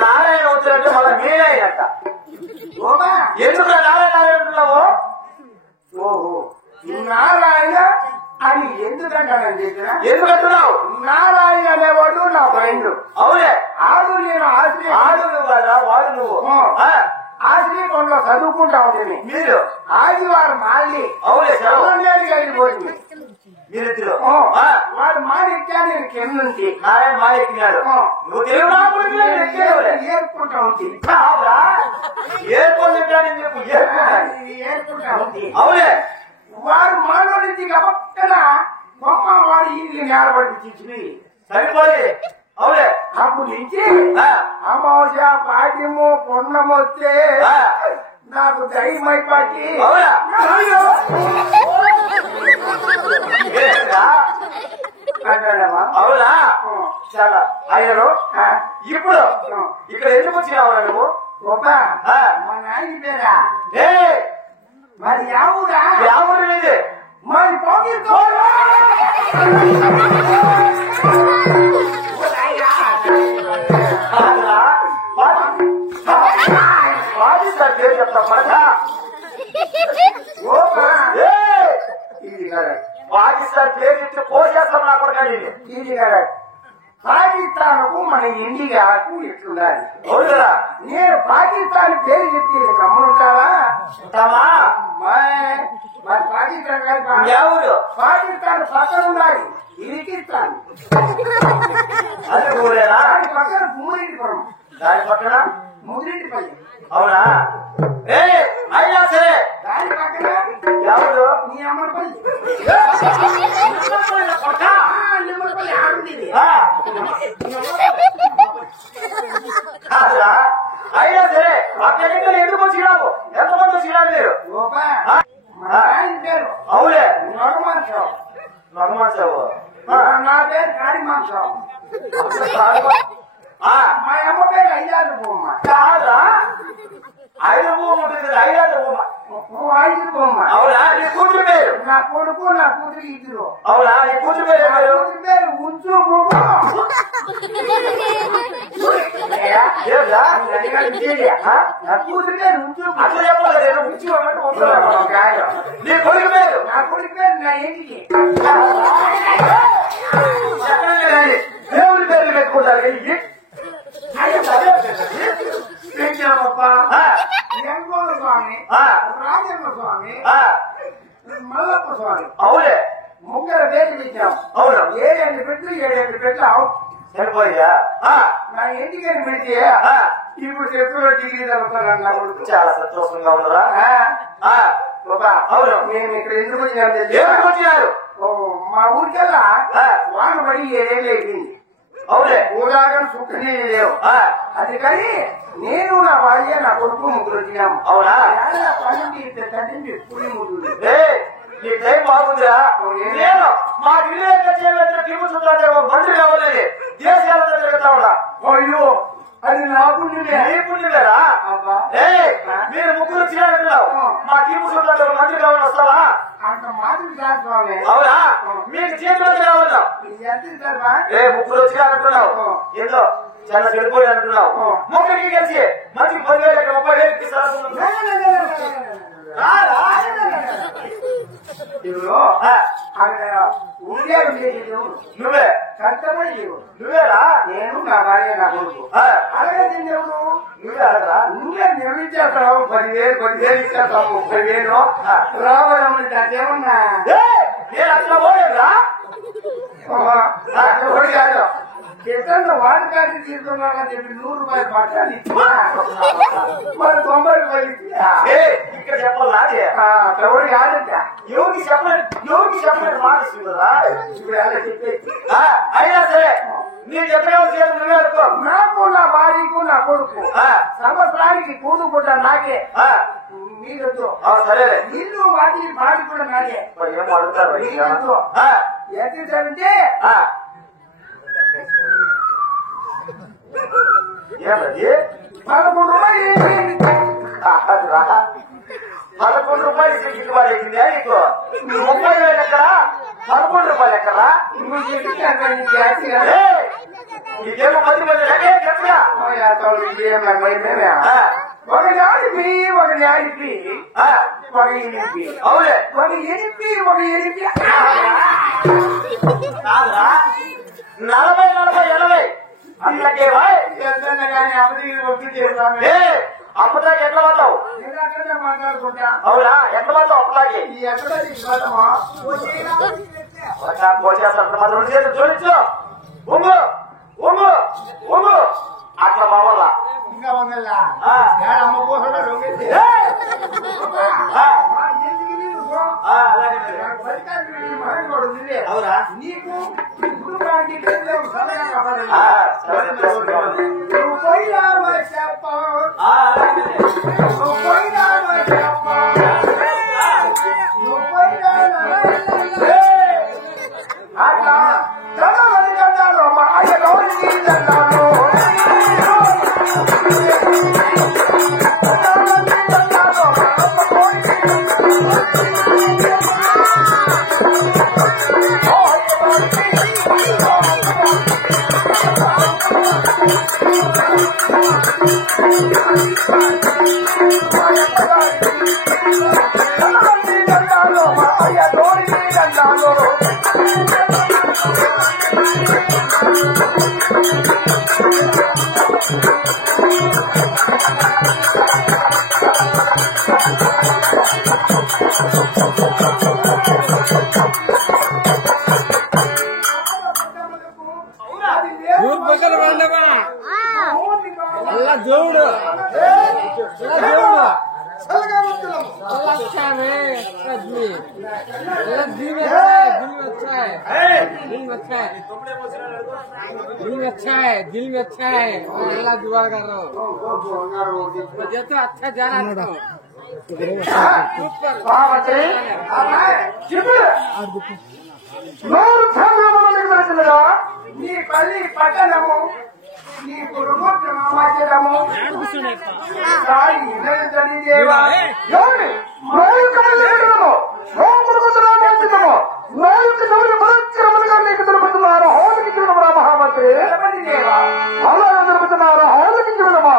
నారాయణ వచ్చినట్టు మళ్ళీ మీరే అయినట్ట ఎందుకు నారాయణ అంటున్నావు? ఓహో నారాయణ అని ఎందుకంటానండి? ఎందుకంటున్నావు? నారాయణ అనేవాడు నా ఫ్రెండ్. అవునే ఆడు నేను ఆడు నువ్వు కదా వాడు నువ్వు. ఆశ్రీకొండలో చదువుకుంటా ఉంటుంది. మీరు ఆదివారం మాలి అవునే వెళ్ళిపోయింది. మీరిద్దరు వాడు మాలిక్కాను నేను కింద నారాయణ మా ఎక్కినాడు. నువ్వు తెలుగు ఏర్పుకుంటా ఉంటుంది. ఏర్పుకుంటా ఉంది. అవునే వాడు మాలో నుంచి పక్కన బొమ్మ వాడు ఇంటికి నేలబడి తీసుకుని సరిపోయి అవునే అప్పుడు నుంచి అమావాస పాడ్యము పుణ్యం వస్తే నాకు ధైర్యం అయిపోయి అవునా చాలా అయ్యారు. ఇప్పుడు ఇక్కడ ఎందుకు వచ్చినావు నువ్వు? మా నాయన పేరా మరి యావురా ఎవరు లేదు మరి పోగి పేరు చెప్తా పడక పాకిస్తాన్ పేరు చెప్తే కోసేస్తాం నా కొడక. ఇది కదా పాకిస్తాన్కు మన ఇండియాకు ఇట్లుండాలి. అవును కదా నేను పాకిస్తాన్ పేరు చెప్తే గమ్ముంటారా? ఉంటామా? మరి పాకిస్తాన్ ఎవరు పాకిస్తాన్ పక్కన ఉండాలి. ఇరికిస్తాను అది ఊరేనా? దాని పక్కన ముమ్మిరింటిపురం, దాని పక్కన ముమ్మిరింటిపల్లి. అవునా? అయినా సరే దాని పక్కన ఎవరు నీ అమ్మపల్లి. నిమ్మపల్లి ఆడుండేది. అయినా సరే అక్కడికి ఎందుకు వచ్చినావు? ఎంతమంది వచ్చినారు మీరు? పేరు అవులే నొరమాంసం. నగమాసావు నా పేరు కాడి మాంసం. మా అమ్మ పేరు అయ్యారు బొమ్మ. కాదా? 5 భూమి ఉంటుంది కదా, 5 భూమ. 5 బొమ్మ. అవునా? నీ కూతురు పేరు? నా కొడుకు నా కూతురు ఇద్దరు. అవునా? నీ కూతురు పేరు నా ఎవరు? కూతురు పేరు ఉంచు బొమ్మ. నా కూతురు పేరు ఉంచు. అట్లా చెప్పాలి కదా, ఉంచి నీ కొడుకు పేరు? నా కొడుకు పేరు నా ఇంటికి దేవుడి పేర్లు పెట్టుకుంటారు కదా. పెంచామప్ప వెంకోల స్వామి, రాజన్న స్వామి, మల్లప్ప స్వామి. అవులే ముగ్గురు పేర్లు పెట్టాం. అవును 7 పెట్టు 7 పెట్టు అవుట్. సరిపోయా? నా ఇంటికి పెడితే ఇప్పుడు చెప్పులో డిగ్రీ చదువుతాను నా కొడుకు. చాలా సంతోషంగా ఉన్నదా? అవును. నేను ఇక్కడ ఎందుకు వచ్చినాను ఎందుకు వచ్చినారు? మా ఊరికల్లా వాన పడి 7 ఏళ్ళు అయిపోయింది. అవులే ఊరాగం సుఖనే లేవు. అది కానీ నేను నా భార్య నా కొడుకు ముగ్గురు వచ్చినాము. అవునా? పన్నెండు తండ్రి పులి ముగ్గురు. నీ టైం బాగుందిరా. నేను మా ఇల్లు టీవీ చూడాలంటే ఒక మంత్రి కావాలని దేశాలతో తిరుగుతా ఉన్నా. అయ్యో అది నా పుణ్యమే. నీ పుణ్యమేరా? మీరు ముగ్గురు వచ్చినారంటున్నావు. మా టీవీ చూడాలంటే ఒక మంత్రి కావాలని వస్తావా? అంత మాటలు చేస్తామే. అవునా? మీకు చేతిలో కావాలా? ముగ్గురు వచ్చినారంటున్నావు. ఏదో చాలా చెడిపోయి అంటున్నావు. ముగ్గురికి కలిసి మంచి 10,000 30,000 తీసుకురా. ఉండేది దేవుడు నువ్వే కష్టపడి దేవుడు. నువ్వేరా? నేను నా భార్య నా కొడుకు. అలాగే దేవుడు నువ్వే అడగరా? నువ్వే నిర్మించేస్తావు. 10,000 ఇచ్చేస్తావు. 30,000 రావాలని దాకేమన్నా నేను అట్లా పోలేదురా. కాదు ఎక్కడ వాడి కాడి తీసుకున్నానని చెప్పి 100 రూపాయలు పట్టాలి ఇచ్చిన మరి 90 రూపాయలు ఇచ్చా. ఇక్కడ చెప్పాలా? ఎవరు కాదంట. ఎవరికి చెప్పలేదు మాట ఇస్తుందా? ఇప్పుడు అలా చెప్పేసి అయినా సరే నీకు ఎక్కడ నువ్వే అనుకో. నాకు నా భార్యకు నా కొడుకు సంవత్సరానికి కూడుకుంటా నాకే. నీకు సరే ఇల్లు వాటి బాడి కూడా నాకే. ఏం అడుగుతారు? ఎట్లంటే ఏమది 11 రూపాయలు 11 రూపాయలు గిట్టుబాటు అయింది నీకు 30,000 ఎక్కడా 11 రూపాయలు ఎక్కడా నీకేమో 10 మంది ఎక్కడా ఒక న్యాయపి ఒక న్యాయపి ఒక ఎనిపి అవులే ఒక ఎనిపి ఒక ఎనిపి కాదురా 40 80 అట్లకే కానీ అప్పటికి ఒప్పించేస్తాను అప్పటిదాకా ఎట్లా పోతావు మాట్లాడుకుంటా అవునా ఎట్లా పోతావు అప్పటికి ఎక్కడ పోసేస్తా మన 2 చేతులు జోడించు ఒంగు ఒంగు ఒంగు అట్లా బావల్లా ఇంకా వంగల్లా అమ్మ పోసడా రోగేసి అవునా నీకు ఇప్పుడు నువ్వు పోయినా చెప్ప నువ్వు పోయినా చెప్ప నువ్వు పోయినా అట్లా చాలా మంది అంటారు అమ్మ అయ్య రోజు అంటాను దేవుడు दिल में अच्छा है अल्लाह दुआ कर रहा हूँ मुझे तो अच्छा जाना నీ పల్లి పట్టణము నీ కుటుంబము మహామంత్రి అలా జరుపుతున్నారు హోలికి చూడమా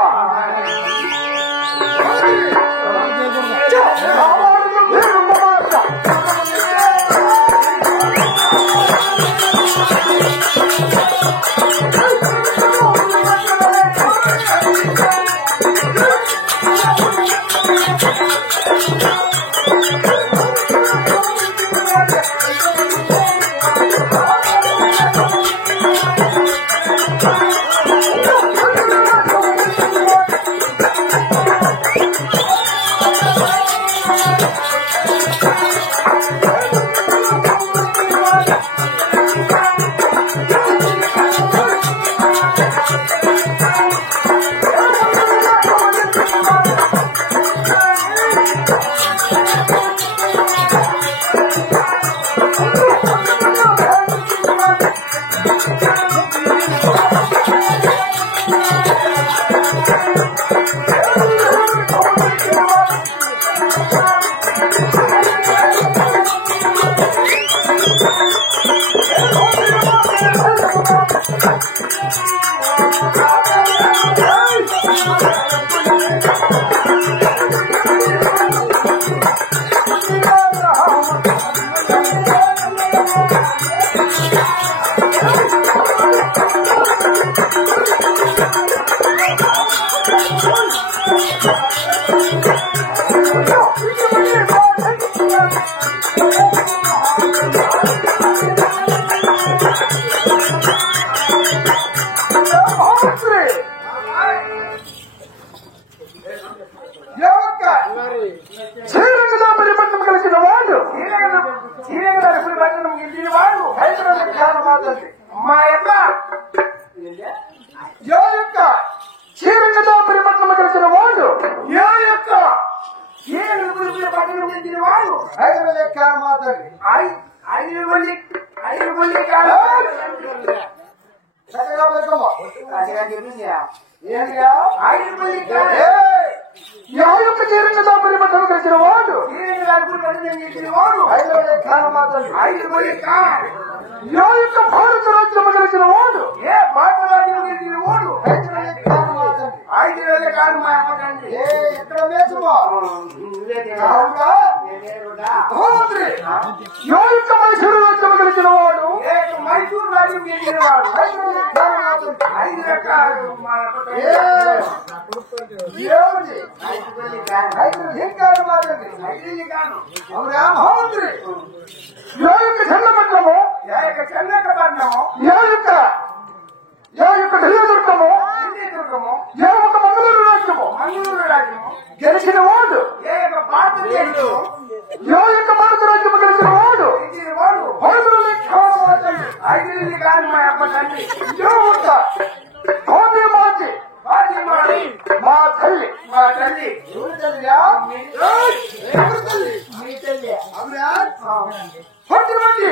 మా యొక్క శ్రీరంగతో పరిపట్నం కలిసిన వాళ్ళు పట్టణం చెందిన వాళ్ళు 5 లెక్క మాత్రమే 5 మంది కాదు చక్కగా పెట్టుకోమా చెప్పింది 5 మంది యా యొక్క తీరంగా దాపరి పట్టణం కలిసిన వాడు యా యొక్క భారత రాజ్యం కలిసిన వాడు ఏ భారత రాజ్యం గెలిచిన వాడు 5,000 కాదు మా అమ్మకండి ఎక్కడ వేసువా యా యొక్క మైసూరు రాజ్యం కలిసిన వాడు మైసూరు రాజ్యం గెలిచిన వాడు 5 రకాలు మా చంద్రపట్నము చంద్రపట్నము ఢిల్లీదుర్గము మంగళూరు రాజ్యము గెలిచిన వాడు యొక్క భారత రాజ్యము గెలిచిన వాడు మా తల్లి మంది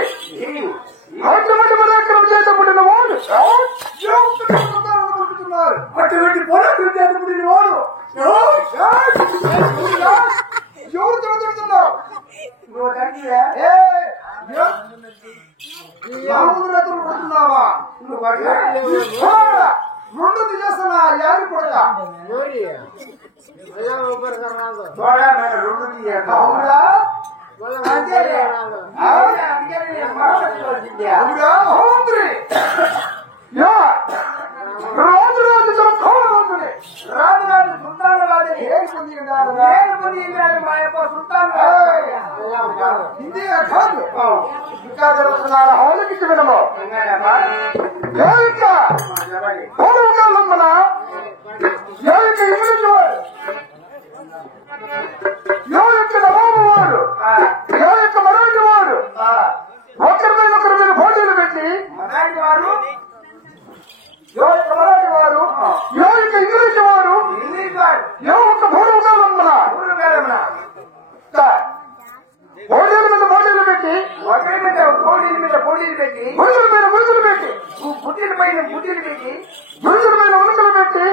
పరాక్రమం చేత పుట్టిన వాడు అటువంటి పోరాటం చేత పుట్టిన వాడు ఎవరు చదువుతున్నావు నువ్వు తండ్రివా రాముడు పుడుతున్నావా రెండు చేస్తున్నా యారి కొడక ఇండియా కాదు ఇంకా జరుగుతున్నారు హౌలకి వినము పూర్వకాలంలో ఇంగ్లీష్ వాడు నవాబు వాడు మరాఠీ వాడు ఒకరి మీద పోటీలు పెట్టి మరాఠీ వాడు ఇంగ్లీష్ వాడు ఒక పూర్వకాలంలో పోటీల మీద పోటీలు పెట్టి గురుజుల మీద గురుజులు పెట్టి పుట్టిన పైన పుట్టిన పెట్టి గురుజుల మీద ఉనుకలు పెట్టి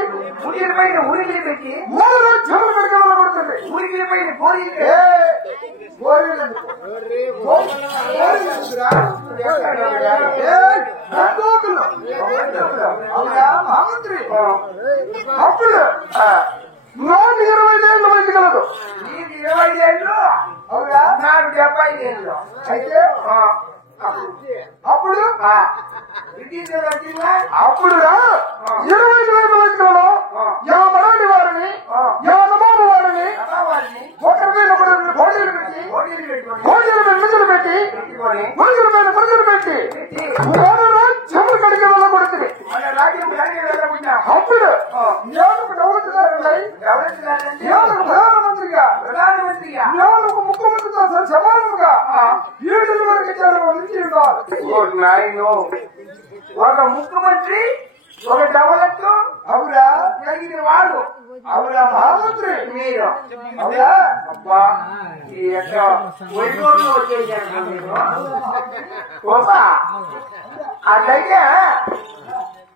పుట్టిన పైన ఉరికిలు పెట్టి 3 రోజులు చెవులు పెట్టుకోవాలి పడుతుంది ఉరికిల పైన పోరీలు అప్పుడు నాకు 25 ఏళ్ళు వయసు కలదు. నీకు 25 ఏళ్ళు అవునా నాకు 75 ఏళ్ళు అయితే అప్పుడు బ్రిటిష్ వచ్చిందా అప్పుడు 25 ఏళ్ళ వయసు కలదు. యా మరాఠీ వారిని యా నవాబు వారిని ఒకరి మీద పోటీలు పెట్టి పోటీల మీద మిజులు పెట్టి మనుషుల మీద మనుషులు పెట్టి చెవులు కడిగే వల్ల కొడుతుంది. మన రాజ్యం వెళ్ళకుండా అప్పుడు ఎవరికి గౌరవించారండి ఎవరికి ప్రధానమంత్రిగా ఎవరికి ముఖ్యమంత్రితో సమానంగా 7 వరకు నుంచి ఉండాలి. ఒక ముఖ్యమంత్రి ఒక డెవలప్ అవురా జరిగిన వాడు అవురా మహామంత్రి మీరు అవురా అబ్బా ఈ యొక్క ఒడిగోళ్ళు వచ్చేసారు మీరు అట్లయితే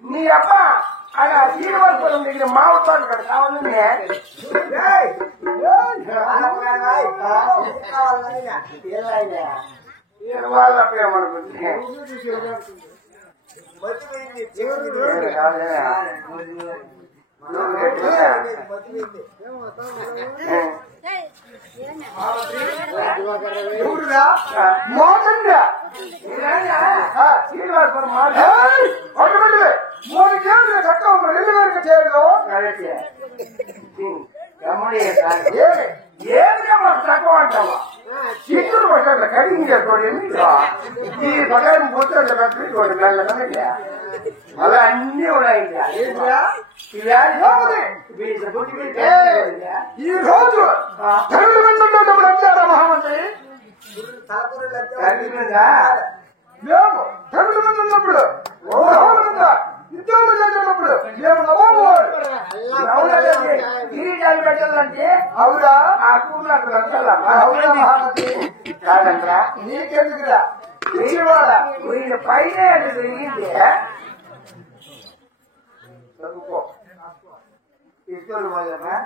నీ అబ్బ అలా శ్రీనివాసపురం దగ్గర మావతాలు ఇక్కడ కావాలని వాళ్ళ ఏమనుకుంటే ఎవరురా మోకండ్రా శ్రీనివాసపురం మాట ఒకటి 3 ఏళ్ళు చట్టం 2 వేలకు చేయడం ఏమిటమ్మా తక్కువ అంటావా చిక్కుడు పట్టాల కడిగి చేసుకోండి ఈ పట్టాన్ని పోతే కట్టుకోండి మెల్లగా మళ్ళీ అన్ని ఉన్నాయి ఈ రోజు తెలుగు వింటున్నప్పుడు వచ్చారా మహామంత్రి మేము తెలుగు వింటున్నప్పుడు యుద్ధాలు జరిగినప్పుడు మేము నవ్వుకోవాలి గిరిజాలు పెట్టాలంటే అవురా ఆ కూర అక్కడ అవురా మహామంత్రి కాదంట్రా నీకెందుకురా వీళ్ళ పైన జరిగింది చదువుకో ఇష్టం మొదలరా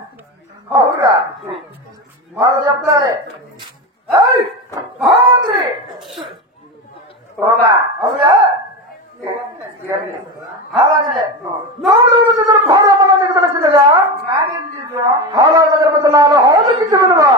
అవునా వాళ్ళు చెప్తారే మహామంత్రి బాబా అవునా అలాగే నోడు భారమని నీకు తెలిసిందిగా అలాగే జరుగుతున్నాను హాజరుకి విలువా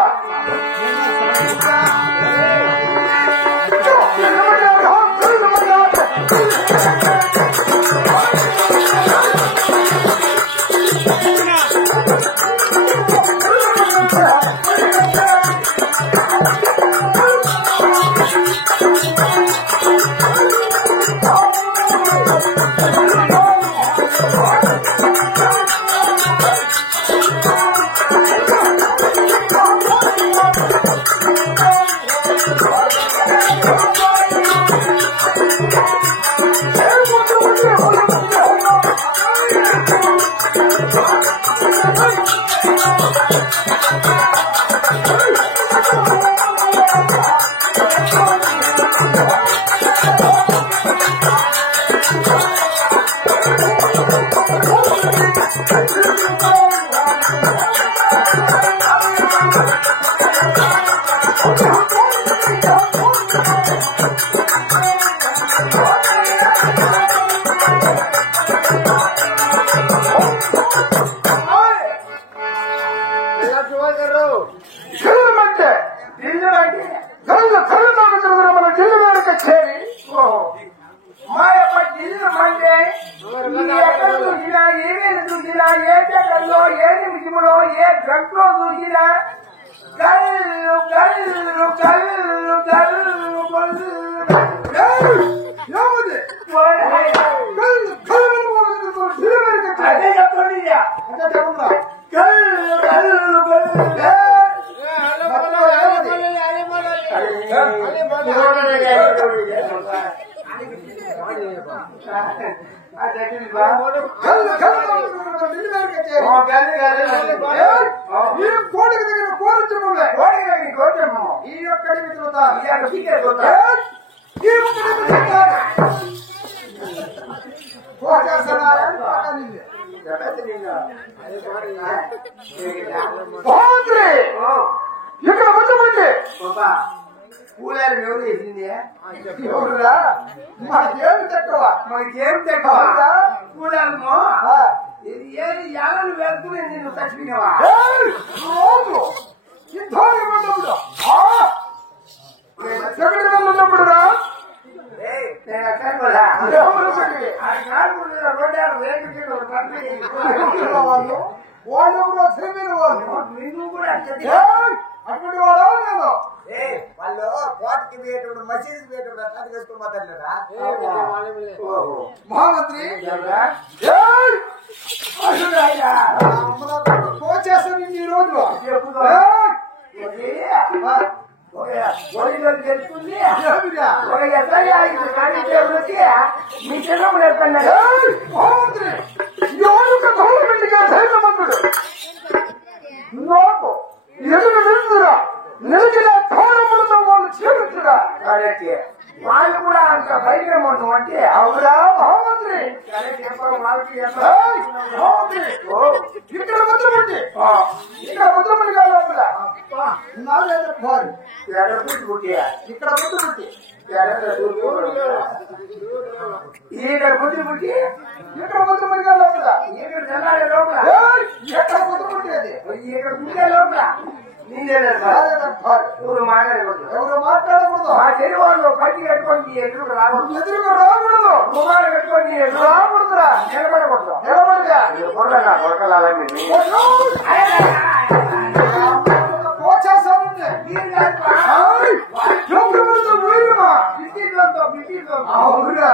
ఇక్కడ వచ్చమండి కూలర్ ఎవరు వేసింది ఎవరురా మాకేమి తక్కువ మనకేం తక్కువ కూలర్మో ఇది ఏది యాలను వెళ్తూనే నిన్ను చచ్చిపోయినవా రోజు ఎక్కడికి వెళ్ళినప్పుడురా నేను అక్కడ కూడా ఆ కాకుండా రోడ్డు రేటు వాళ్ళు వాళ్ళెవరో తెలియని వాళ్ళు నువ్వు కూడా అటువంటి వాడా నేను వాళ్ళు కోటకి పోయేటప్పుడు మసీదుకి పోయేటప్పుడు అట్లా వేసుకుని మాట్లాడలేరా మహామంత్రి పోచేస్తాను ఈ రోజు తెలుస్తుంది ఒక ఎస్ఐ కానీ మీ చిన్నము నేర్పన్నాడు మహామంత్రి గవర్నమెంట్గా ధైర్యవంతుడు నాకు ఎదురు నిలుచురా నిలిచిన ధైర్యములతో వాళ్ళు చేరుతురా వాళ్ళు కూడా అంత భయం అంటే అవురా మహామంత్రి ఇక్కడ ముద్రపట్టి ఇక్కడ ముద్రపట్టి కాదు ఇక్కడ ముద్రపట్టి ఇక్కడ బుద్ధి బుద్ధి ఇక్కడ ముద్రపట్టి కాదు ఇక్కడ తెల్లారి లోపల ఎక్కడ ముద్రపట్టి అది ఇక్కడ గుడ్డే లోపల నువ్వు మాట్లాడకూడదు ఎవరు మాట్లాడకూడదు ఆ తెలుగు పట్టి కట్టుకొని ఎదురు రాకూడదు ఎదురుగా రాకూడదు రుమాలు కట్టుకొని రాకూడదురా నిలబడకూడదు నిలబడిగా కొరకాలని పోచేస్తానండి అవునా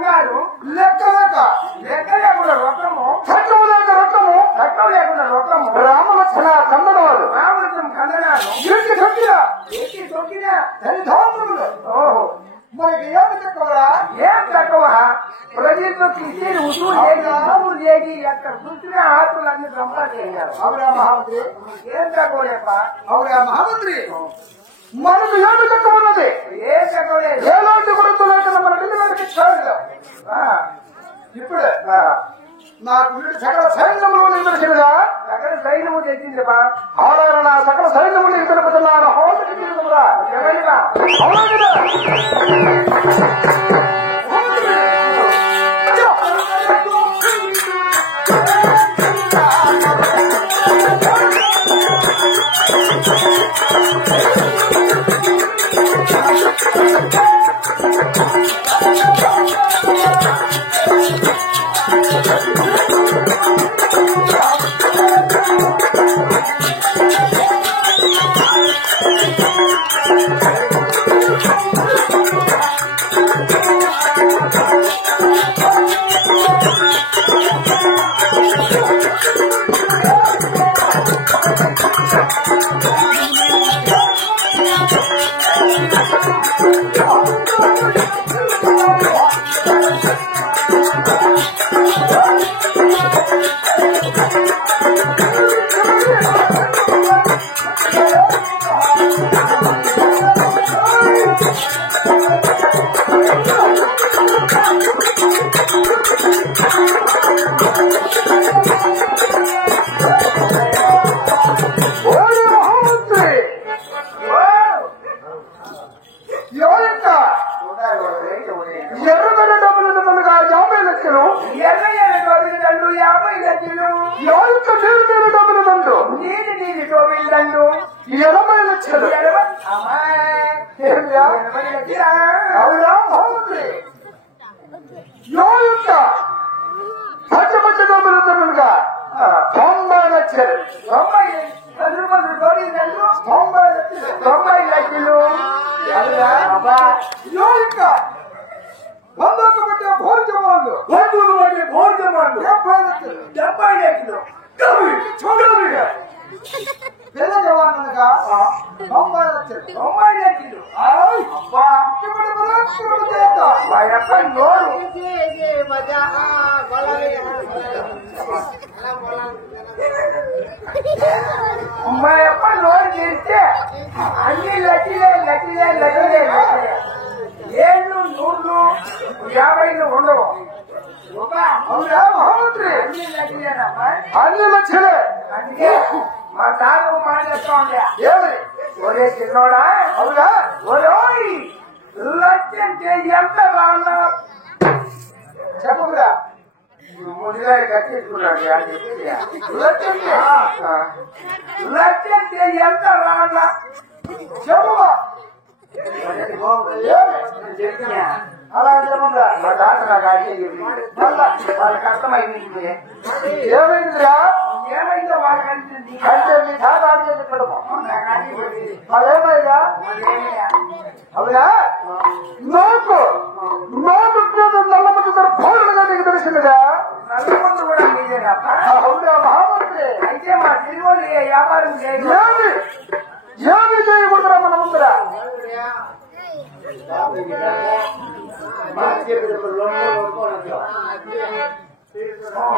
బంగారు లెక్క లెక్క లేకుండా రొక్కము చట్టము లేక రొక్కము చట్టం లేకుండా రొక్కము రామలక్షణ కన్నడవారు రామృతం కందనాలు ఇంటి సొక్కిన ఎక్కి తొక్కిన దరిద్రములు ఓహో మనకి ఏమి తక్కువరా ఏం తక్కువ ప్రజల్లో తీసేది ఉసులు చేసి అక్కడ చూసిన ఆతులన్నీ సంపాదించారు అవునా మహామంత్రి ఏం తక్కువ లేప అవునా మహామంత్రి మనకు ఏమి తక్కువ ఉన్నది ఏం తక్కువ లేదు ఎలాంటి గుర్తు లేకుండా మన ఢిల్లీ వారికి చూడలేదు ఇప్పుడే నాకు వీడు సకల సైన్యములు నీకు తెలిసినదా అక్కడ సైన్యము తెచ్చిందిపా ఆలయన నా సకల సైన్యము నీకు తెలుపుతున్నాను హోమికి తీసుకురా ఎవరివా అవునా కదా? ఓరి మహామంత్రి ఎవరిక ఎర్రగడ్డ డబ్బులు మనగా 50 లక్షలు దండు 50 లక్షలు ఎవరిక నీరు నీరు డబ్బులు దండు నీటి టోబీలు దండు 80 లక్షలు ఏమియా? అవునా మహామంత్రి ఎవరిక పచ్చ పచ్చ డబ్బులు దండుగా 90 లక్షలు 90 లక్షలు ఎవరిక వందకు పట్టే భోజమాలు వందలు పట్టే భోజనాలు 70 లక్షలు 70 లక్షలు చూడండి పెద్ద జవానుగా 90 లక్షలు 90 లక్షలు అబ్బా ఇప్పుడు బలాత్కారం చేద్దాం మా యొక్క నోరు మా యొక్క నోరు చేస్తే అన్ని లక్షలే ఏళ్ళు 100 50 ఉండవు అవునా మహామంత్రి అన్ని లక్షలేనమ్మా అన్ని లక్షలే అందుకే మా తాను మాట్లాడుతూ ఉండే ఏమి ఒరే చిన్నోడా అవునా ఒరోయ్ లక్ష్యంటే ఎంత బాగా చెప్పరా ముందుగా కట్టించుకున్నాడు లక్ష్యంటే ఎంత బాగా చెప్పమా అలా చెప్పరా మా తాత నాకు అదే చెప్పింది. వాళ్ళకి అర్థమైంది ఏమైందిరా ఏమైందో వాళ్ళకి అనిపించింది అంటే మీ తాత ఆడితే చెప్పడము నాకు అదే చెప్పింది. అదేమైందా అవునా నాకు నల్లమంది భోజనంగా నీకు తెలిసిందిగా నలుగురు కూడా మీదేనప్ప అవునా మహామంత్రి అయితే మా తిరుగులు వ్యాపారం చేయదు ఏమి చేయకూడదురా మన ముందర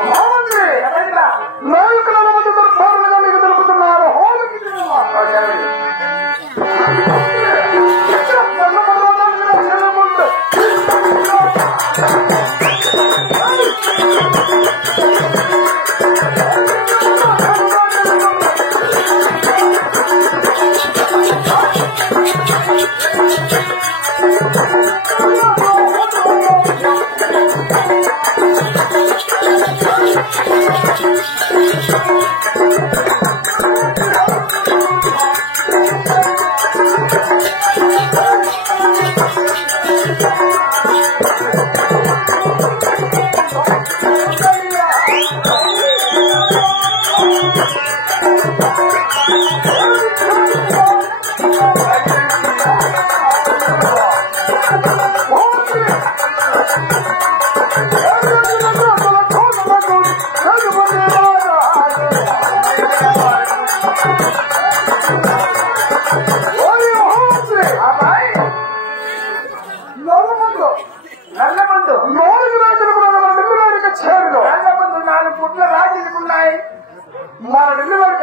మహామంత్రి ఎవరిరా? నాయకు నల్లమంది భోజనంగా నీకు తెలుపుతున్నారు హోమికి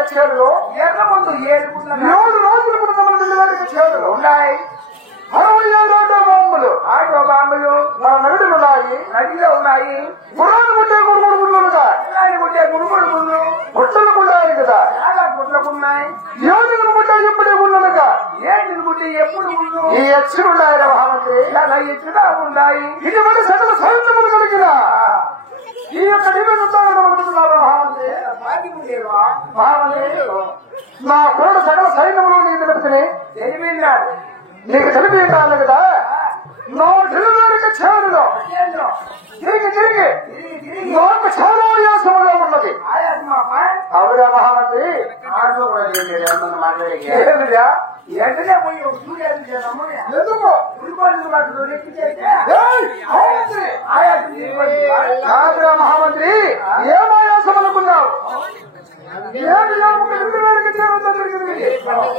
కచేరులో ఎర్ర ముందు 7 గుండ్ల 7 రోజులు కూడా మన పిల్లవారి కచేరులో ఉన్నాయి. 67 ఆటో బాంబులు ఆటో బాంబులు మన నడులు ఉన్నాయి. నదిలో ఉన్నాయి. పురాణ గుడ్డే గుడుగుడు గుండులుగా పురాణి గుడ్డే గుడుగుడు గుండ్లు గుట్టలు ఉన్నాయి కదా. చాలా గుడ్లకున్నాయి. ఏడుగురు గుడ్డ ఇప్పుడే గుండులుగా ఏడు గుడ్డి ఎప్పుడు గుండ్లు ఈ ఎచ్చులున్నాయి మహామంత్రి. చాలా ఎత్తుగా ఉన్నాయి. ఇటువంటి సకల సైన్యములు కలిగిన ఈ యొక్క నిలున్నారు మహామంత్రి. బాగి గుండేవా మహామంత్రి నా కూడా సకల సైన్యములు నీకు తెలుపుతుంది. తెలివిన్నాడు. నీకు తెలిపి ఉండాలి కదా. నా డెలివరీ కచేరులో తిరిగి తిరిగి నాకు చాలా ఆయాసముగా ఉన్నది. అవునా మహామంత్రి? ఏమిరా? ఎంటనే పోయి సూర్యాన్ని చేద్దాము. ఎందుకు? కాదురా మహామంత్రి, ఏం ఆయాసం అనుకున్నావు?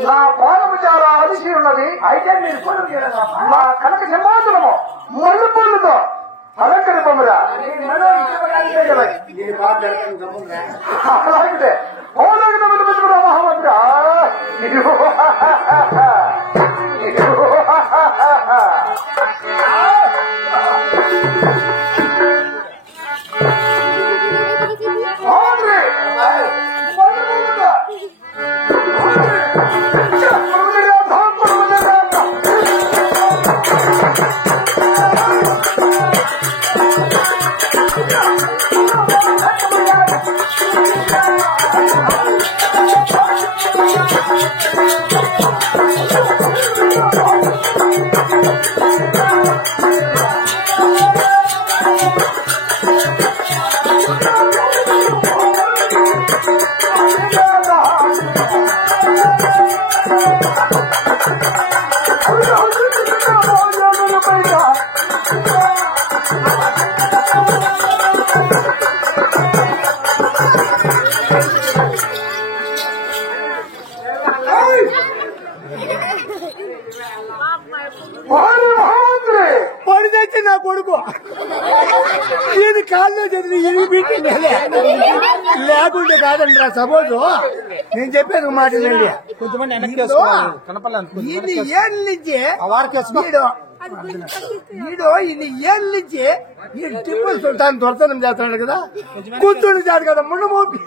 నా ప్రాణము చాలా అలిసి ఉన్నది. అయితే మీరు పొలం చేయడం నా కనక సింహాసనము మల్లు పళ్ళుతో అలంకరింపమురా. అలాగే ఓలాగిన పెట్టుకురా మహామంత్రి. పడితే నా కొడుకు ఇది కాళ్ళు చదివి ఇది బిడ్డ లేకుంటే కాదండి రా. సపోజ్ నేను చెప్పాను మాట కొంతమంది ఇది ఏళ్ళ నుంచి వీడు ఇన్ని ఏళ్ళ నుంచి ఈ టిప్పులు సుల్తాన్ దొరతనం చేస్తున్నాడు కదా. కూర్చొని చేదు కదా ముందు మోపి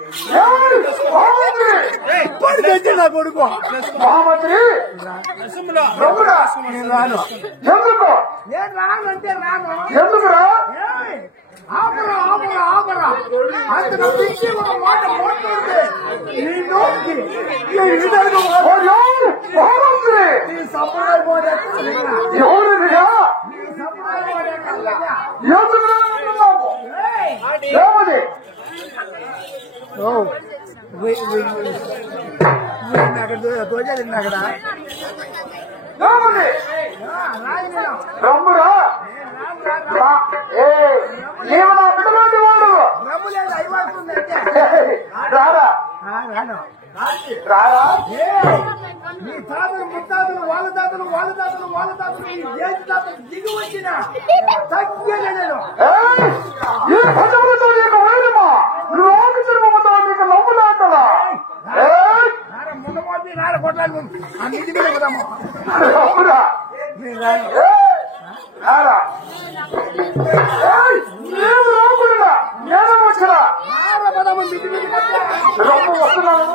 పడితే నా కొడుకు మహామంత్రి నేను రాను. ఎందుకు? నేను రానంటే రాను. ఎందుకురా? ఆపరా ఆపరా ఆపరా అంత పిచ్చి ఒక మాట పోతుంది నీ నోటికి మహామంత్రి నీ సంప్రదాయ పోతే ఎవరిదిరా? ఎందుకురా? ఏమది? తోజాలి అక్కడ ఏమది? రమ్మురా. నీవు నా బిడ్డలాంటి వాడు. రారా రాను. రారా. నీ తాతలు ముత్తాతలు వాళ్ళ తాతలు వాళ్ళ తాతలు వాళ్ళ తాతలు ఈ దేశ తాతలు దిగి వచ్చిన తగ్గేదే నేను. ఈ పదవులతో నీకు వైరమా? నువ్వు ఆకు తిరుగుతో నీకు నవ్వులాటలా? ముందు పోతే నాడ కొట్లాడు అన్నిటి మీద పోదాము. రమ్మురా. నేను రాను. రారా. నేను రాకుడుగా నేను వచ్చినా పోదాము మిటి మీద రొమ్ము వస్తున్నాను.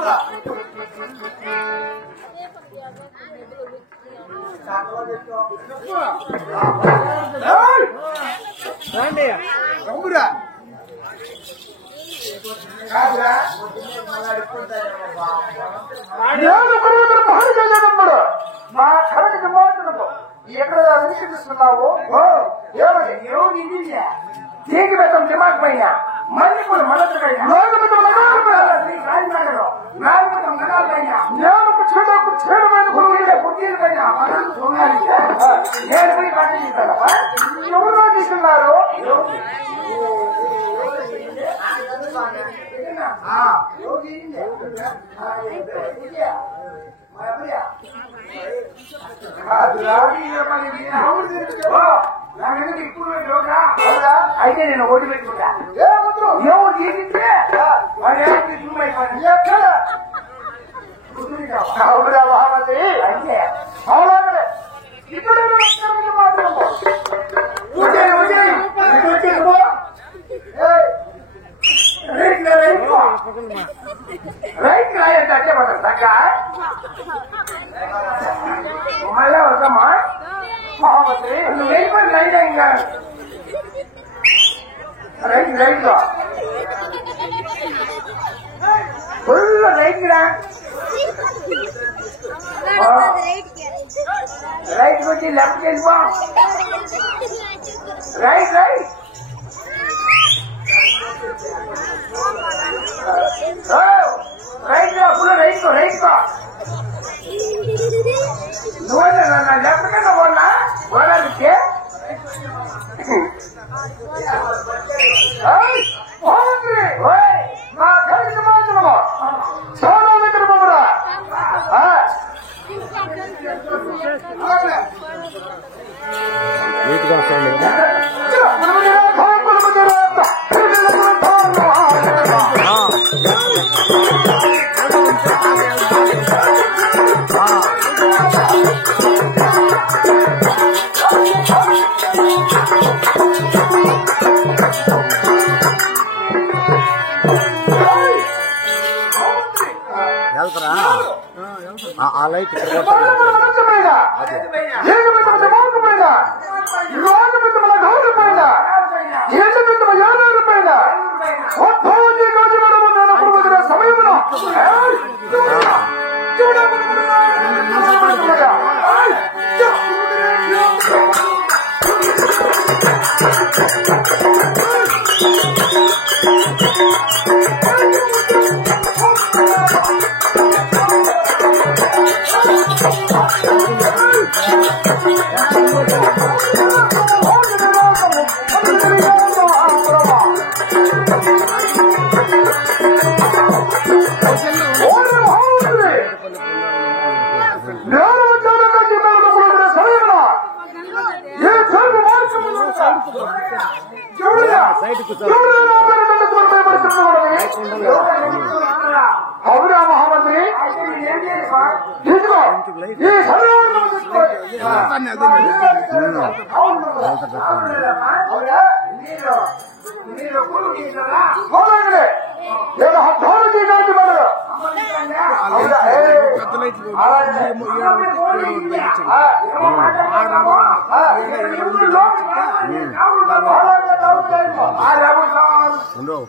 రండి రమ్మురా. నేను గురువులు మహడి చేయనప్పుడు మా కరెక్ట్ మాట్లాడము ఎక్కడ వినిపిస్తున్నావు? ఏమని? తీగి పెట్టం దిమాగ్ పైన మళ్ళీ కూడా మనసు పైన జ్ఞానపు చెడకు చేరువైన కుర్చీల పైన నేను పోయి పట్టు చేస్తానప్పా. ఎవరు తీసుకున్నారు? అయితే నేను ఓటు పెట్టుకుంటా. ఎవరు తీసింటే ఎక్కడ అవునా మహామంత్రి అంటే అలాగే ఇప్పుడే మాత్రం రైట్ రాయంటే మనం తగ్గ మళ్ళా వద్దామా మహామంత్రి నువ్వు వెళ్ళిపోయి రైట్ ఇంకా రైట్ రైట్ ఫుల్ రైట్ రా రైట్ వచ్చి లెఫ్ట్ వెళ్ళిపో రైట్ రైట్ రైట్ రా ఫుల్ రైట్ రైట్ నువ్వు లెఫ్ట్ కన్నా పోనా పోరాడితే మహామంత్రి నా కలిసి మాత్రము చాలా దగ్గర పోరా వెళ్తారా ఆ లైట్ అవునా మహామంత్రి ఇదిగో ఈ నేను హద్దాలు చేయడానికి మరి ఉండవు